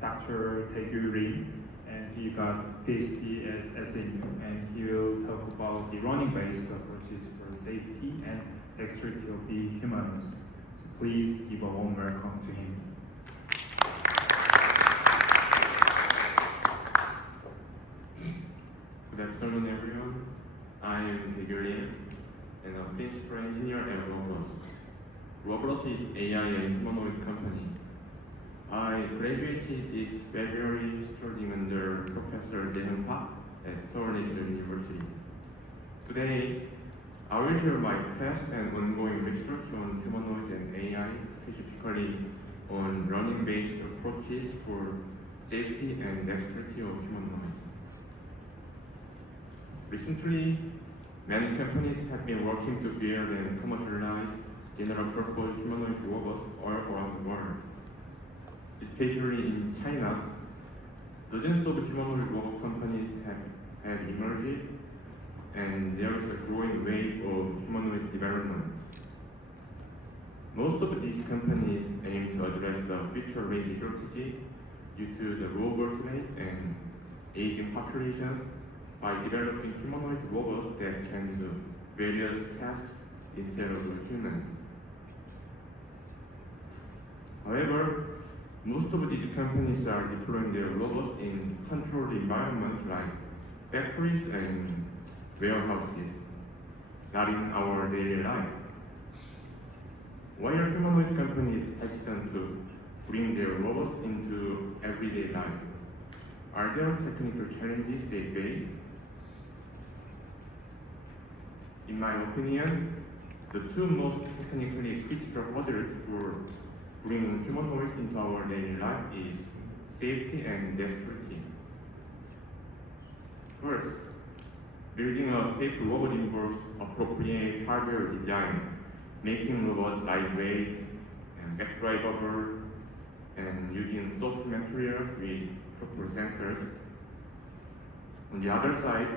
Dr. Daegyu Lim, and he got PhD at SMU, and he will talk about the running-based approaches for safety and dexterity of the humanoids. So please give a warm welcome to him. Good afternoon, everyone. I am Daegyu Lim, and I'm a principal engineer at ROBROS. ROBROS is AI and humanoid company. I graduated this February studying under Professor Daegyu Lim at Seoul National University. Today, I will share my past and ongoing research on humanoids and AI, specifically on learning-based approaches for safety and dexterity of humanoids. Recently, many companies have been working to build and commercialize general-purpose humanoid robots all around the world. Especially in China, dozens of humanoid robot companies have emerged, and there is a growing wave of humanoid development. Most of these companies aim to address the future labor shortage due to the low birth rate and aging populations by developing humanoid robots that can do various tasks instead of humans. However, most of these companies are deploying their robots in controlled environments like factories and warehouses, not in our daily life. Why are humanoid companies hesitant to bring their robots into everyday life? Are there technical challenges they face? In my opinion, the two most technically critical hurdles for bringing humanoids into our daily life is safety and dexterity. First, building a safe robot involves appropriate hardware design, making robots lightweight and backdrivable, and using soft materials with proper sensors. On the other side,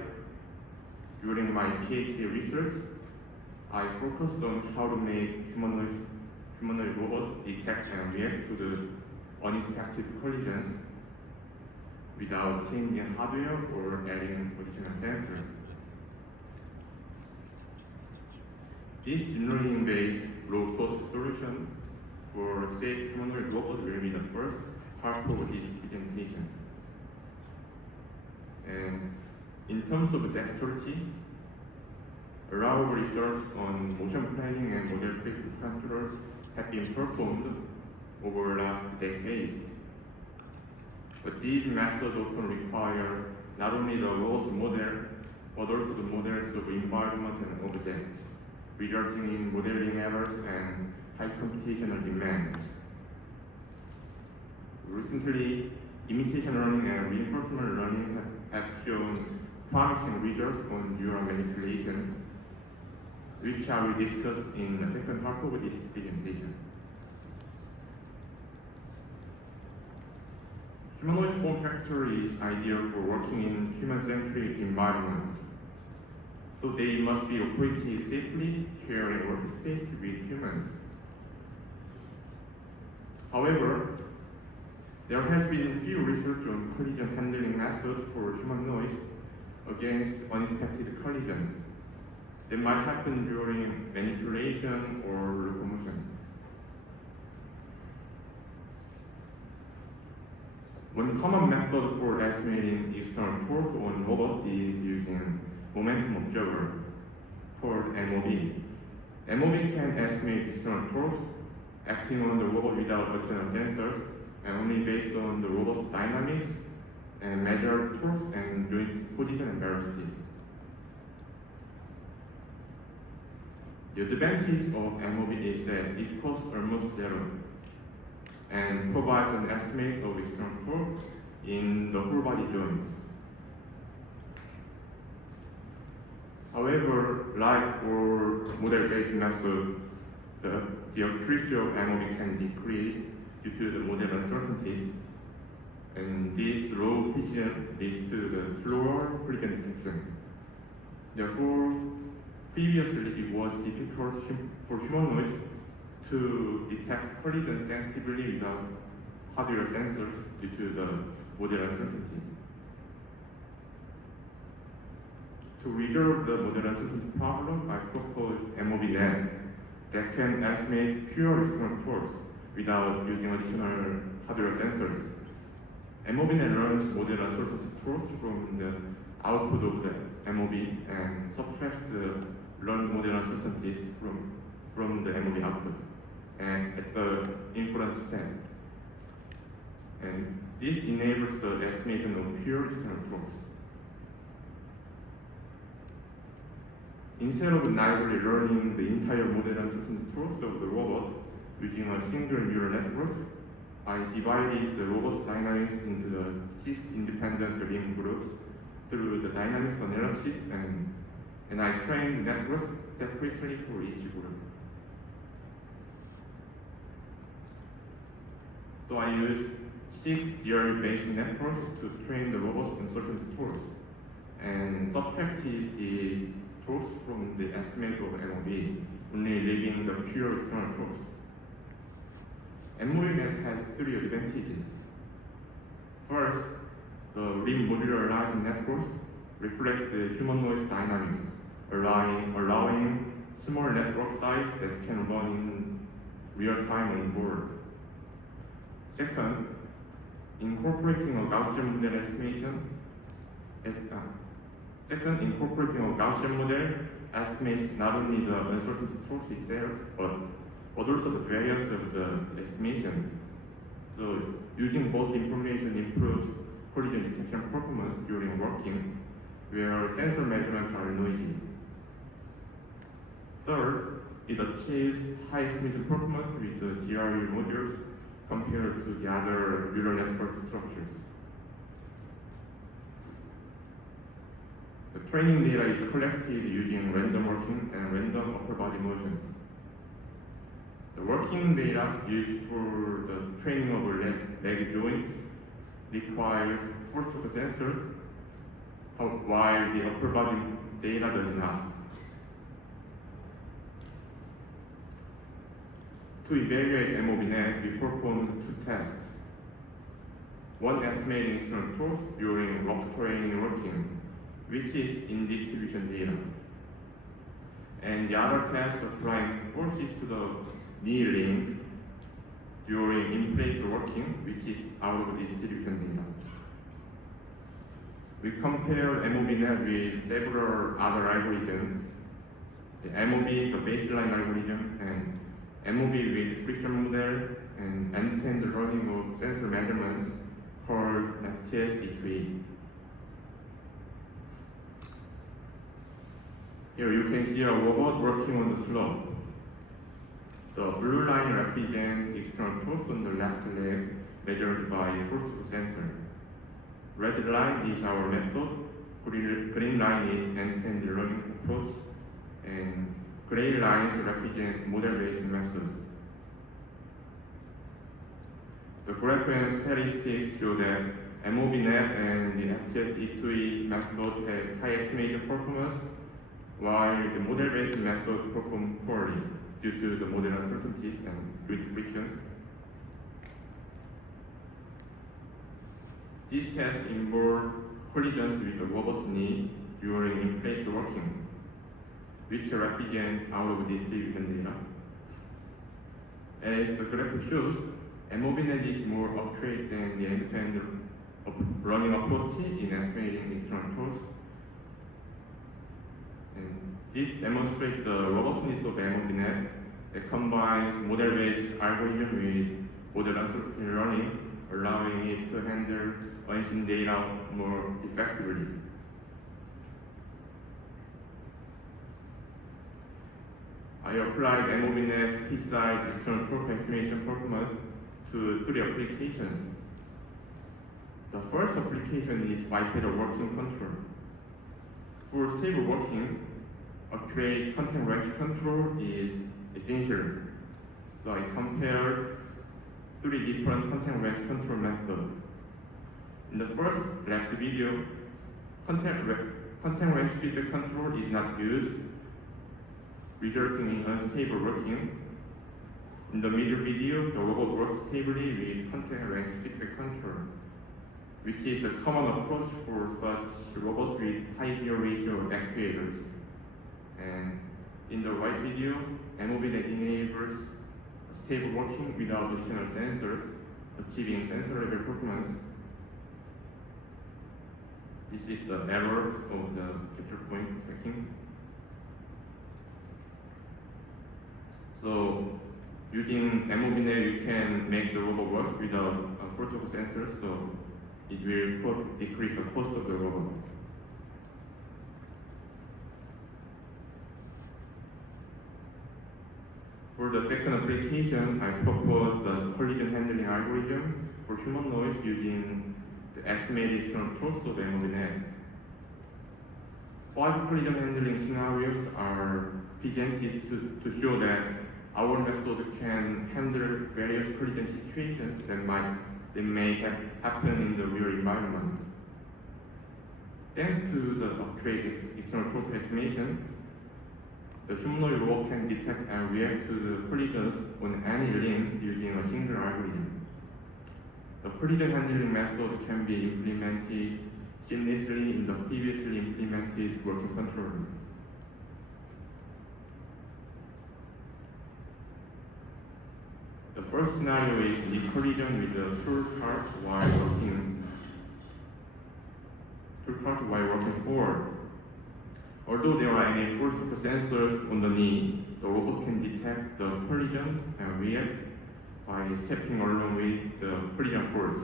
during my PhD research, I focused on how to make humanoid robots detect and react to the unexpected collisions without changing hardware or adding additional sensors. This engineering-based low-cost solution for safe humanoid robots will be the first part of this presentation. And in terms of dexterity, a lot of research on motion planning and model predictive controls have been performed over the last decade. But these methods often require not only the robot's model, but also the models of environment and objects, resulting in modeling errors and high computational demands. Recently, imitation learning and reinforcement learning have shown promising results on neural manipulation, which I will discuss in the second half of this presentation. Humanoid form factor is ideal for working in human-centric environments, so they must be operated safely, sharing workspace with humans. However, there has been few research on collision handling methods for humanoids against unexpected collisions that might happen during manipulation or locomotion. One common method for estimating external torque on robots is using momentum observer, called MOB. MOB can estimate external torques acting on the robot without additional sensors and only based on the robot's dynamics and measure torques and joint position and velocities. The advantage of MOB is that it costs almost zero and provides an estimate of external torque in the whole body joint. However, like or model-based methods, the accuracy of MOB can decrease due to the model uncertainties, and this low precision leads to the slower collision detection. Therefore, previously it was difficult for humanoids to detect collision sensitively without hardware sensors due to the model uncertainty. To resolve the model uncertainty problem, I propose MOBNet that can estimate pure external torques without using additional hardware sensors. MOBNet learns model uncertainty torques from the output of the MOB and subtracts the learned model uncertainties from the MOB output and at the inference step. And this enables the estimation of pure external torques. Instead of naively learning the entire model uncertainty torques of the robot using a single neural network, I divided the robot's dynamics into the 6 independent limb groups through the dynamics analysis and I trained the networks separately for each group. So I used 6 theory-based networks to train the robot's uncertainty torques and subtracted the torques from the estimate of MOB, only leaving the pure external torques. MOBNet has 3 advantages. First, the rim modularized networks reflect the humanoid dynamics, allowing small network size that can run in real time on board. Second, incorporating a Gaussian model estimates not only the uncertainty torques itself, but also the variance of the estimation. So using both information improves collision detection performance during working, where sensor measurements are noisy. Third, it achieves high estimation performance with the GRU modules compared to the other neural network structures. The training data is collected using random working and random upper body motions. The working data used for the training of leg joints requires force of the sensors, while the upper body data does not. To evaluate MOBNet, we performed 2 tests. One estimating external torques during rough terrain working, which is in distribution data. And the other test applying forces to the knee link during in-place working, which is out of distribution data. We compared MOBNet with several other algorithms, the MOB, the baseline algorithm, and MOB with friction model, and end-to-end learning of sensor measurements called FTS-E2E. Here you can see a robot working on the slope. The blue line represents external torques on the left leg measured by force of sensor. Red line is our method, green line is end-to-end learning approach, and gray lines represent model-based methods. The graph and statistics show that MOBNet and the FTS-E2E method have high estimation performance, while the model-based method perform poorly due to the model uncertainties and grid frictions. These tests involve collisions with the robot's knee during in-place working, which represent out of distribution data. As the graph shows, MOBNet is more accurate than the end-to-end running approach in estimating external torques. And this demonstrates the robustness of MOBNet that combines model-based algorithm with model uncertainty learning, allowing it to handle unseen data more effectively. I applied MOBNet's precise external torque estimation performance to 3 applications. The first application is bipedal working control. For stable working, accurate contact wrench control is essential. So I compared 3 different contact wrench control methods. In the first left video, contact wrench feedback control is not used, resulting in unstable working, In the middle video, the robot works stably with contact lens feedback control, which is a common approach for such robots with high gear ratio actuators. And in the right video, MOV that enables stable working without additional sensors, achieving sensor level performance. This is the error of the capture point tracking. So using MOVNet, you can make the robot work without portable sensors, so it will decrease the cost of the robot. For the second application, I propose the collision handling algorithm for humanoids using the estimated external torque of MOVNet. 5 collision handling scenarios are presented to show that our method can handle various collision situations that may happen in the real environment. Thanks to the upgraded external torque estimation, the humanoid robot can detect and react to the collisions on any limbs using a single algorithm. The collision handling method can be implemented seamlessly in the previously implemented working controller. The first scenario is the collision with the tool cart while working forward. Although there are any force sensors on the knee, the robot can detect the collision and react by stepping along with the collision force.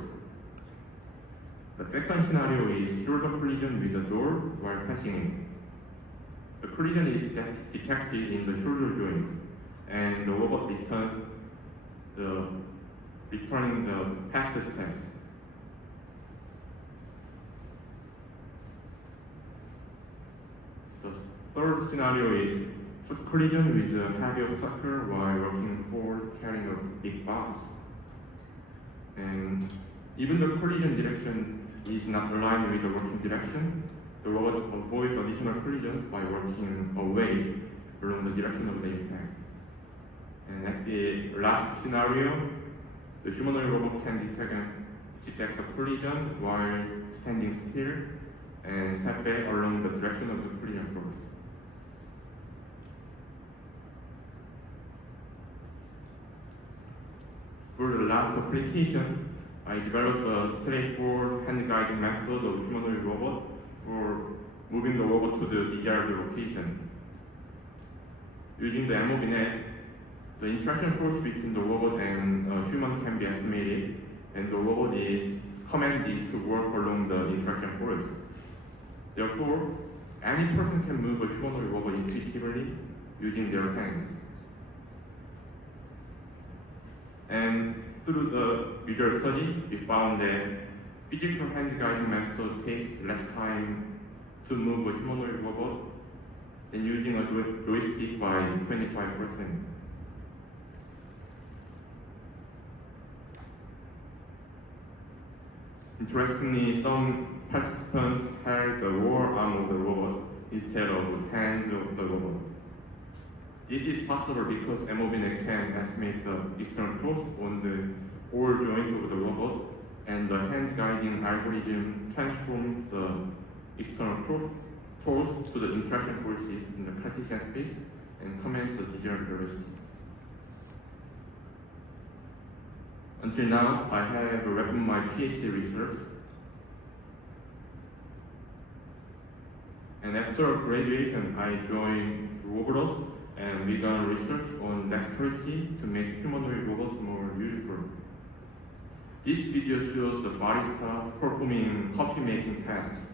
The second scenario is shoulder collision with the door while passing it. The collision is detected in the shoulder joint, and the robot returning the past steps. The third scenario is foot collision with the heavy obstacle while working forward carrying a big box. And even the collision direction is not aligned with the working direction, the robot avoids additional collisions by working away along the direction of the impact. And at the last scenario, the humanoid robot can detect a collision while standing still and step back along the direction of the collision force. For the last application, I developed a straightforward hand-guided method of humanoid robot for moving the robot to the desired location. Using the MOVNet, the interaction force between the robot and a human can be estimated, and the robot is commanded to work along the interaction force. Therefore, any person can move a humanoid robot intuitively using their hands. And through the user study, we found that physical hand guiding method takes less time to move a humanoid robot than using a joystick by 25%. Interestingly, some participants held the lower arm of the robot instead of the hand of the robot. This is possible because MOVNet can estimate the external torque on the all joints of the robot, and the hand guiding algorithm transforms the external torque to the interaction forces in the Cartesian space and commands the desired velocity. Until now, I have wrapped my PhD research, and after graduation, I joined ROBROS and began research on Dexterity to make humanoid robots more useful. This video shows a barista performing coffee-making tasks,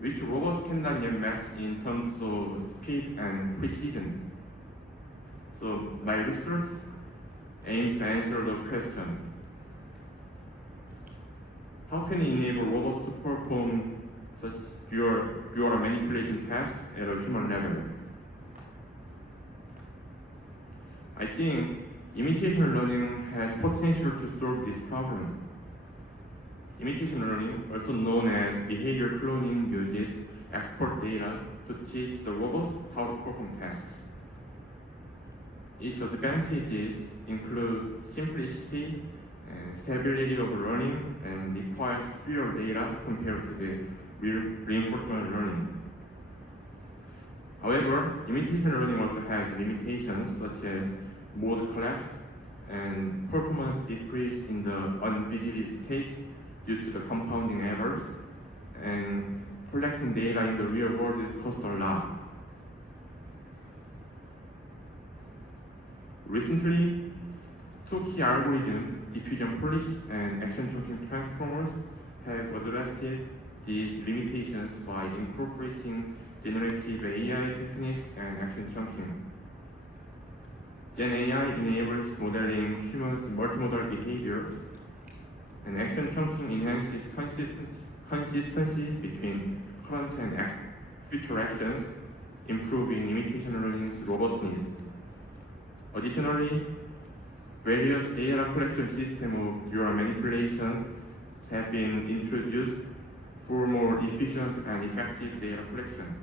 which robots cannot yet match in terms of speed and precision. So my research aimed to answer the question: how can we enable robots to perform such dual manipulation tasks at a human level? I think imitation learning has potential to solve this problem. Imitation learning, also known as behavior cloning, uses expert data to teach the robots how to perform tasks. Its advantages include simplicity and stability of learning and requires fewer data compared to the reinforcement learning. However, imitation learning also has limitations such as mode collapse and performance decrease in the unvisited states due to the compounding errors, and collecting data in the real world costs a lot. Recently, two key algorithms, diffusion polish and action chunking transformers, have addressed these limitations by incorporating generative AI techniques and action chunking. Gen AI enables modeling humans' multimodal behavior, and action chunking enhances consistency between current and future actions, improving imitation learning's robustness. Additionally, various data collection systems of neural manipulation have been introduced for more efficient and effective data collection.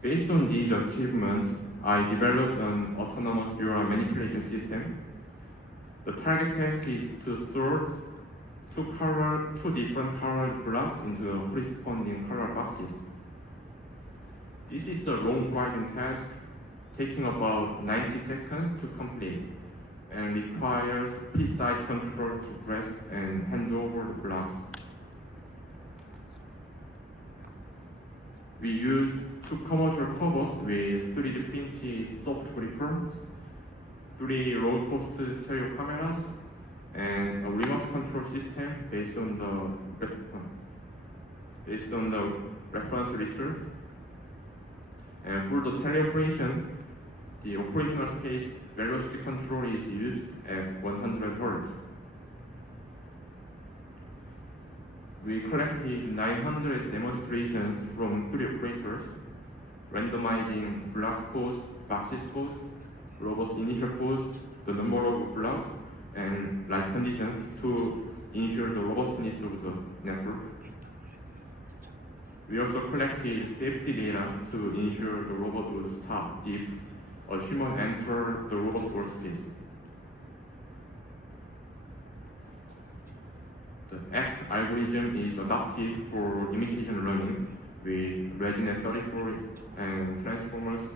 Based on these achievements, I developed an autonomous neural manipulation system. The target task is to sort two different colored blocks into corresponding color boxes. This is a long-writing task, taking about 90 seconds to complete, and requires precise control to press and hand over the blocks. We use two commercial covers with 3D printed soft gripper, 3 low-cost stereo cameras, and a remote control system based on the reference research. And for the teleoperation, the operational space velocity control is used at 100 Hz. We collected 900 demonstrations from 3 operators, randomizing block pose, boxes pose, robust initial pose, the number of blocks, and light conditions to ensure the robustness of the network. We also collected safety data to ensure the robot would stop if a human entered the robot's workspace. The ACT algorithm is adapted for imitation learning with readiness 34 and transformers.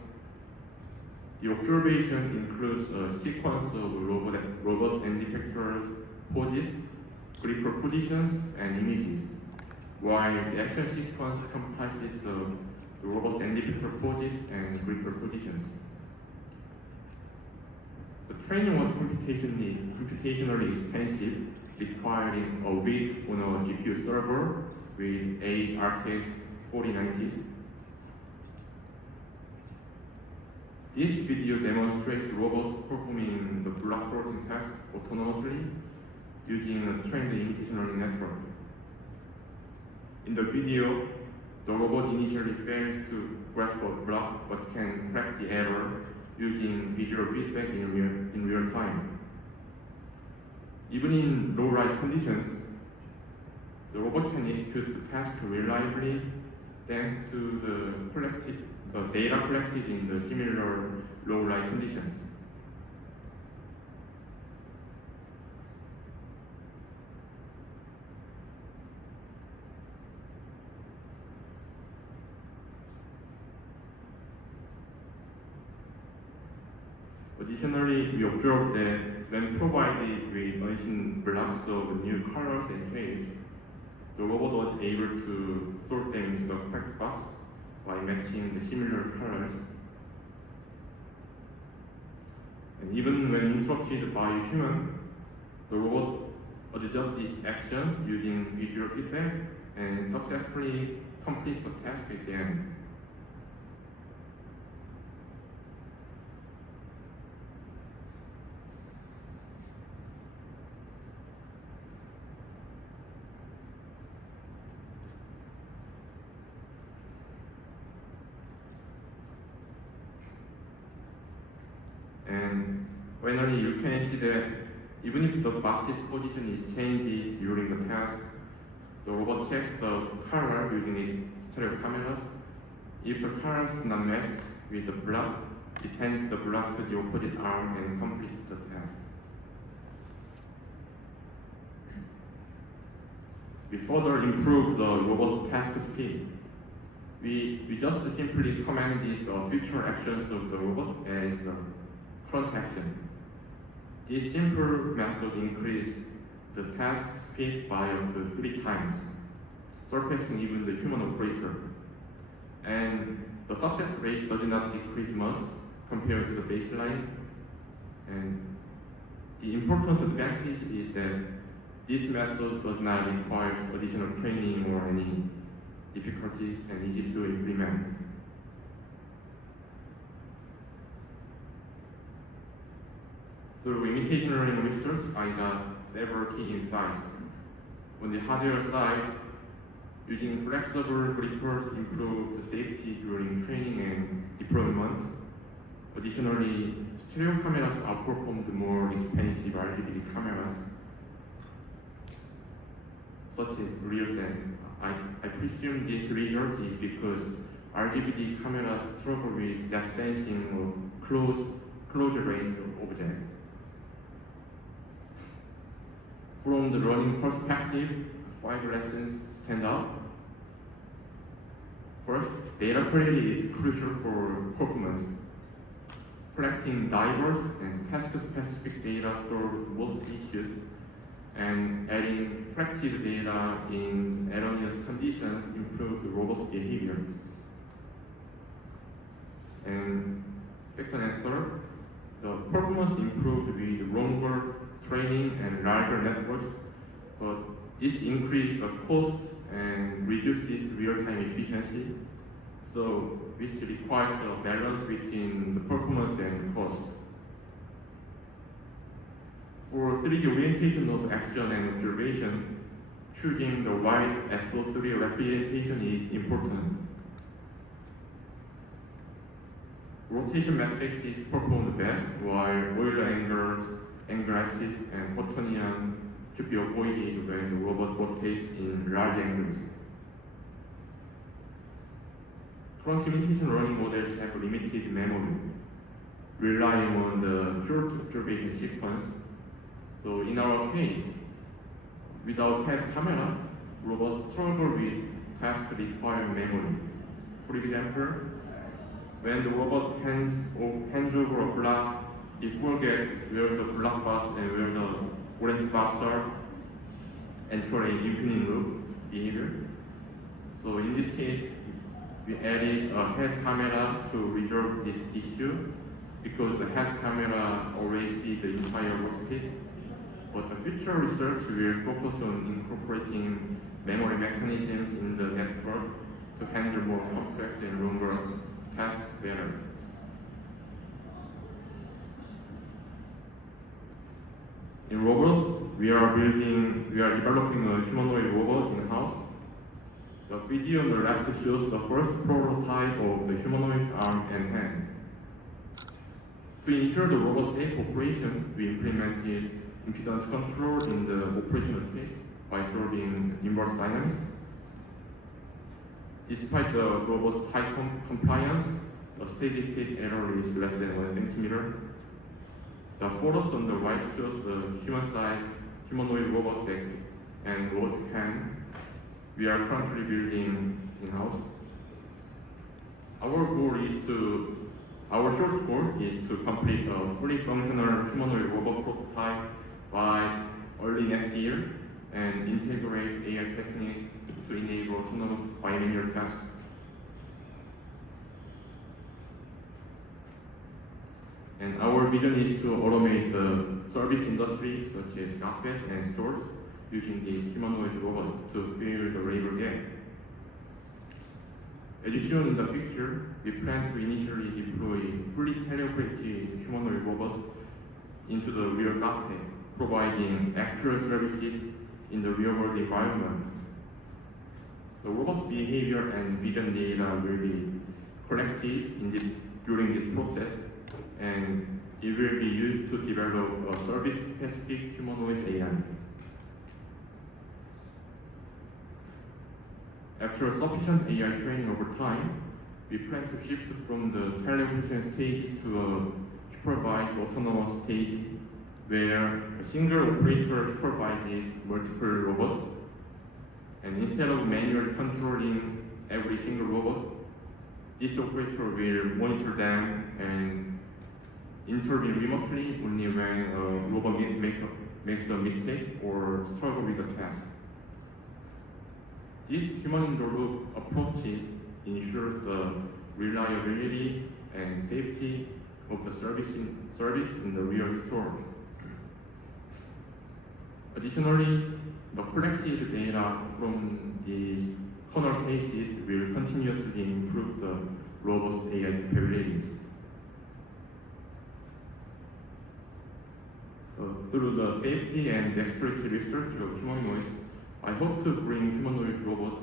The observation includes a sequence of robots and defectors poses, gripper positions, and images, while the action sequence comprises of the robots and defector poses and gripper positions. The training was computationally expensive, requiring a week on a GPU server with 8 RTX 4090s. This video demonstrates robots performing the block sorting task autonomously using a trained imitation learning network. In the video, the robot initially fails to grasp a block but can correct the error using visual feedback in real time. Even in low light conditions, the robot can execute the task reliably thanks to the data collected in the similar low light conditions. Additionally, we observed that when provided with unseen blocks of new colors and shapes, the robot was able to sort them into the correct box by matching the similar colors. And even when interrupted by a human, the robot adjusts its actions using visual feedback and successfully completes the task at the end. And finally, you can see that even if the box's position is changed during the task, the robot checks the color using its stereo cameras. If the colors do not match, with the block, it hands the block to the opposite arm and completes the task. We further improved the robot's task speed. We just simply commanded the future actions of the robot as the current action. This simple method increased the task speed by up to 3 times, surpassing even the human operator. And the success rate does not decrease much compared to the baseline. And the important advantage is that this method does not require additional training or any difficulties and easy to implement. Through imitation learning research, I got several key insights. On the hardware side, using flexible grippers improved safety during training and deployment. Additionally, stereo cameras outperformed more expensive RGB cameras, such as rear sense. I presume this result is because RGB cameras struggle with that sensing of close range of objects. From the learning perspective, 5 lessons stand out. First, data quality is crucial for performance. Collecting diverse and task-specific data solves most issues, and adding predictive data in erroneous conditions improves robot behavior. And second and third, the performance improved with longer training and larger networks, but this increased the cost and reduces real-time efficiency, so which requires a balance between the performance and the cost. For 3D orientation of action and observation, choosing the right SO3 representation is important. Rotation matrix is performed best, while Euler angles, angle axis, and quaternion should be avoided when the robot rotates in large angles. Current imitation learning models have limited memory, relying on the short observation sequence. So in our case, without test camera, robots struggle with tasks requiring memory. For example, when the robot hands over a block, it forgets where the black box and where the orange box are, and for an infinite loop behavior. So in this case, we added a head camera to resolve this issue, because the head camera always sees the entire workspace. But the future research will focus on incorporating memory mechanisms in the network to handle more complex and longer tasks better. In ROBROS, we are developing a humanoid robot in-house. The video on the left shows the first prototype of the humanoid arm and hand. To ensure the robot's safe operation, we implemented impedance control in the operational space by solving inverse dynamics. Despite the robot's high compliance, the steady-state error is less than 1 centimeter. The photos on the right shows the human-sized humanoid robot deck and robot hand we are currently building in-house. Our short goal is to complete a fully functional humanoid robot prototype by early next year and integrate AI techniques to enable autonomous bimanual tasks. And our vision is to automate the service industry, such as cafes and stores, using these humanoid robots to fill the labor gap. As shown in the picture, we plan to initially deploy fully teleoperated humanoid robots into the real cafe, providing actual services in the real-world environment. The robot's behavior and vision data will be collected during this process, and it will be used to develop a service-specific humanoid AI. After sufficient AI training over time, we plan to shift from the television stage to a supervised autonomous stage where a single operator supervises multiple robots, and instead of manually controlling every single robot, this operator will monitor them and intervene remotely only when a robot makes a mistake or struggle with the task. This human-in-the-loop approaches ensures the reliability and safety of the service in the real store. Additionally, the collected data from the corner cases will continuously improve the robot's AI capabilities. So through the safety and dexterity research of humanoids, I hope to bring humanoid robot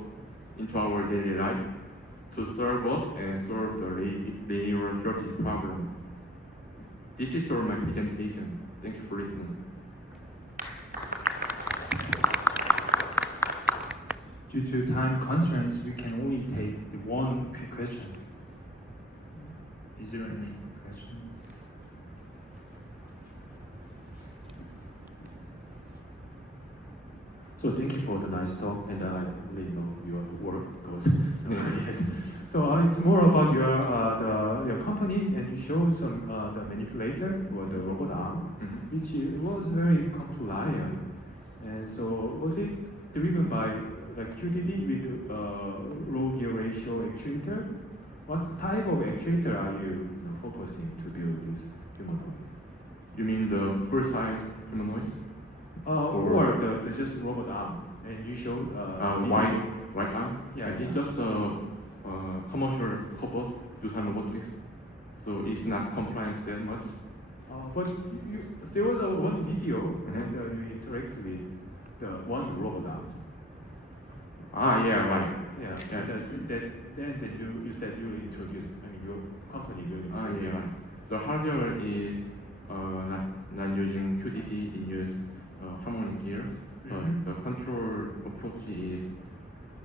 into our daily life to serve us and solve the labor shortage problem. This is all my presentation. Thank you for listening. Due to time constraints, we can only take the one quick questions. Is there any questions? So thank you for the nice talk, and I really know your work because yes. So it's more about your company, and you showed some the manipulator or the robot arm, which was very compliant. And so was it driven by QDD with low gear ratio actuator? What type of actuator are you focusing to build this humanoid? You mean the full size humanoid? Or the just robot arm? And you showed white arm? Yeah, It's just a commercial purpose Doosan robotics, so it's not compliant that much. But there was one video, and you interact with the one robot arm. Yeah, right. Yeah, then you said you introduced, your company will introduce. Yeah, right. The hardware is not using QDD, it uses harmonic gears, but the control approach is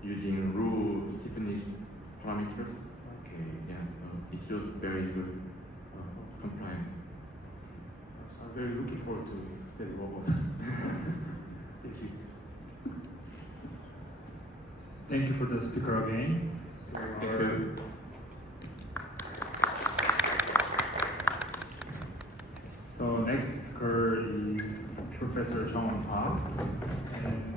using raw stiffness parameters. Okay. Yeah, so it shows very good compliance. So I'm very looking forward to the robot. Thank you. Thank you for the speaker again. So Thank you. the next speaker is Professor Chong Park. And